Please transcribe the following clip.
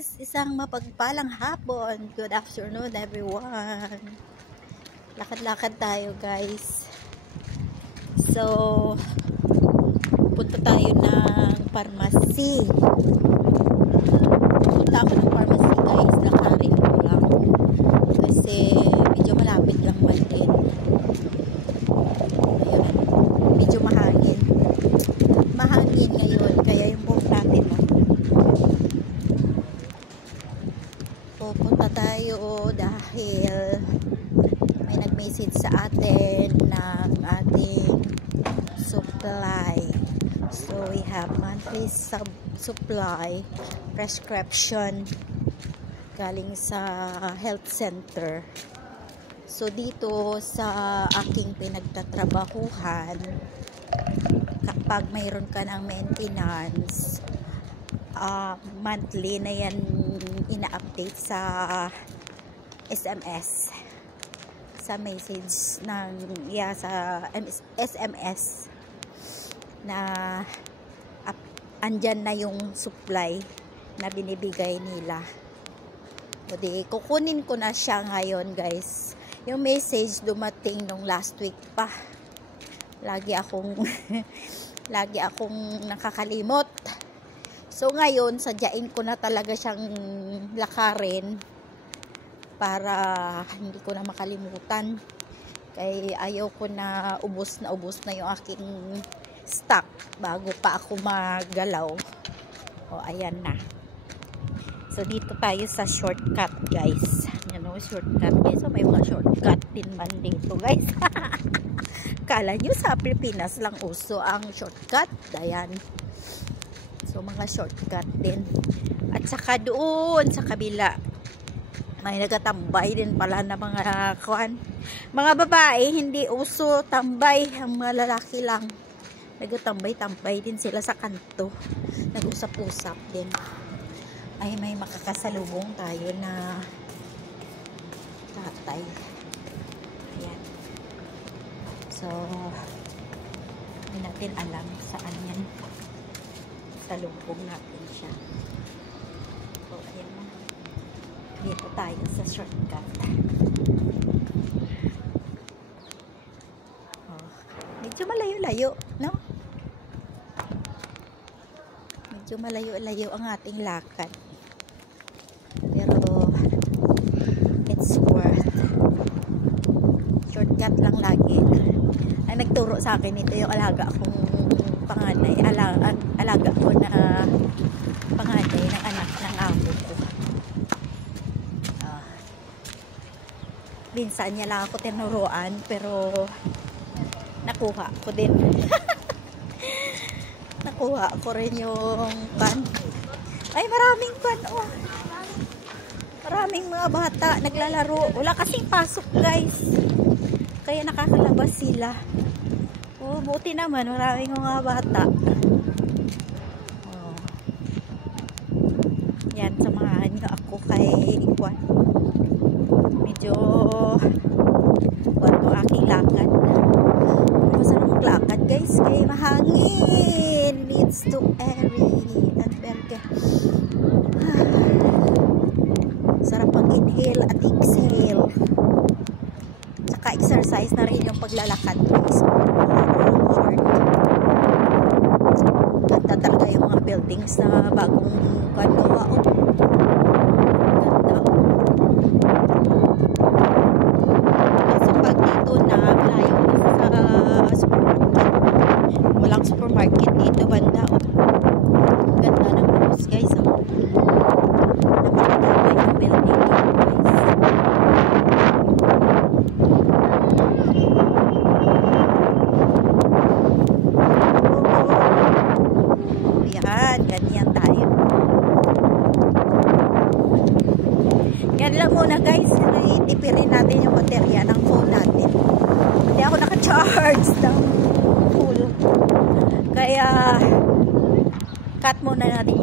guys! Isang mapagpalang hapon. Good afternoon everyone. Lakad-lakad tayo guys. So, punta tayo ng pharmacy. Punta ako ng pharmacy guys. Lakarin ko lang. Kasi medyo malapit lang man din. Ayan. Medyo mahangin. Mahangin ngayon. Kaya yung buhok natin pupunta tayo dahil may nag-message sa atin ng ating supply. So we have monthly supply prescription galing sa health center. So dito sa aking pinagtatrabahuhan, kapag mayroon ka ng maintenance, monthly na yan ina-update sa SMS, sa message ng sa SMS na andyan na yung supply na binibigay nila. O di kukunin ko na siya ngayon guys. Yung message dumating nung last week pa. Lagi akong lagi akong nakakalimot. So ngayon, sadyain ko na talaga siyang lakarin para hindi ko na makalimutan. Kaya ayaw ko na ubos na yung aking stock bago pa ako magalaw. O, ayan na. So dito tayo sa shortcut guys. Yan o, shortcut guys. So may mga shortcut din man dito guys. Kala nyo sa Pilipinas lang uso ang shortcut. Ayan. So mga shortcut din. At saka doon sa kabila may nagatambay din pala na mga mga babae, hindi uso tambay, ang mga lalaki lang nagatambay-tambay din sila sa kanto, nag-usap-usap din. Ay may makakasalubong tayo na tatay. Ayan. So hindi natin alam saan yan. Salubong natin siya. So, ayan na. Dito tayo sa shortcut. Oh, medyo malayo-layo, no? Medyo malayo-layo ang ating lakad. Pero, it's worth. Shortcut lang lagi. Ang nagturo sa akin ito yung alaga akong panganay, alaga ko na panganay ng anak ng amo ko. Minsan niya lang ako tinuruan, pero nakuha ko din. Nakuha ko rin yung pan. Ay, maraming pan, oh. Maraming mga bata naglalaro. Wala kasing pasok, guys. Kaya nakakalabas sila. Oh, buti naman, maraming mga bata. Oh. Yan, samahan nyo ako kay Ikwan. Medyo wato aking lakad. Masarap maglakad guys, kaya mahangin. Leads to airy and berge. Sarap mag-inhale at exhale. Saka exercise na rin yung paglalakad guys. Ganda talaga yung mga buildings na bagong gawa. Ganda. So pag dito na malayo sa supermarket, walang supermarket dito banda. Ganda ng views guys. Napakaganda yung building guys. Ganyan tayo. Yan lang muna guys. Itipirin natin yung baterya ng phone natin. Hindi ako naka-charge ng full. Kaya cut muna natin